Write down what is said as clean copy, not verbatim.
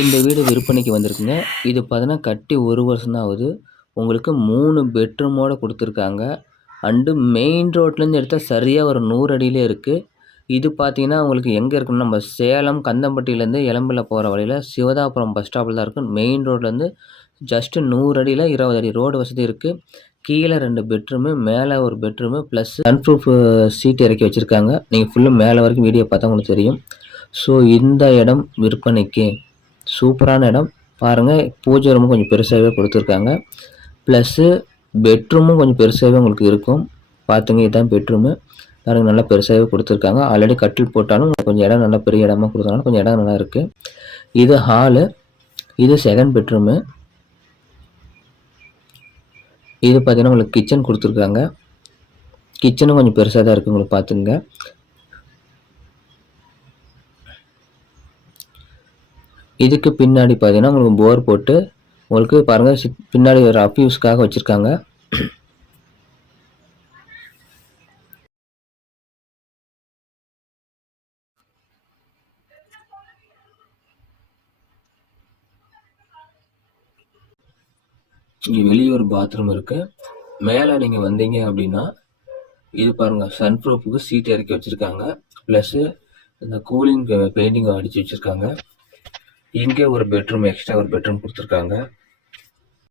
இந்த வீடு விற்பனைக்கு வந்திருக்குங்க. இது பார்த்தீங்கன்னா கட்டி 1 வருஷம் தான் ஆகுது. உங்களுக்கு 3 பெட்ரூமோட குடுத்துருக்காங்க. அண்டு மெயின் ரோட்லேருந்து எடுத்தா சரியா ஒரு 100 அடியிலே இருக்கு. இது பார்த்தீங்கன்னா, உங்களுக்கு எங்க இருக்குன்னா, நம்ம சேலம் கந்தம்பட்டியிலேருந்து எளம்பில போற வழியில சிவதாபுரம் பஸ் ஸ்டாப்ல தான் இருக்கு. மெயின் ரோட்லேருந்து ஜஸ்ட் 100 அடியில 20 அடி ரோடு வசதி இருக்கு. கீழ 2 பெட்ரூமு, மேல 1 பெட்ரூமு பிளஸ் சன்ரூஃப் சீட் இறக்கி வச்சிருக்காங்க. நீங்க ஃபுல்லா மேல வரைக்கும் வீடியோ பார்த்தா உங்களுக்கு தெரியும். ஸோ இந்த இடம் விற்பனைக்கு. சூப்பரான இடம். பாருங்க பூஜை ரூமும் கொஞ்சம் பெருசாவே குடுத்துருக்காங்க. பிளஸ்ஸு பெட்ரூமும் கொஞ்சம் பெருசாவே உங்களுக்கு இருக்கும். பாத்துங்க இதான் பெட்ரூமு. பாருங்க நல்லா பெருசாவே குடுத்துருக்காங்க. ஆல்ரெடி கட்டில் போட்டாலும் கொஞ்சம் இடம் நல்லா பெரிய இடமா குடுத்தனால கொஞ்சம் இடம் நல்லா இருக்கு. இது ஹாலு. இது செகண்ட் பெட்ரூமு. இது பார்த்தீங்கன்னா, உங்களுக்கு கிச்சன் குடுத்துருக்காங்க. கிச்சனும் கொஞ்சம் பெருசா தான் இருக்கு. உங்களுக்கு பாத்துக்கங்க. இதுக்கு பின்னாடி பார்த்தீங்கன்னா, உங்களுக்கு போர் போட்டு உங்களுக்கு பாருங்க பின்னாடி ஒரு ரஃப் யூஸ்க்காக வச்சிருக்காங்க. இங்க வெளிய ஒரு பாத்ரூம் இருக்கு. மேல நீங்க வந்தீங்க அப்படின்னா, இது பாருங்க சன்ரூஃப்க்கு சீட் இறக்கி வச்சிருக்காங்க. பிளஸ் இந்த கூலிங் பெயிண்டிங் அடிச்சு வச்சிருக்காங்க. இங்க ஒரு பெட்ரூம் எக்ஸ்ட்ரா ஒரு பெட்ரூம் குடுத்துருக்காங்க.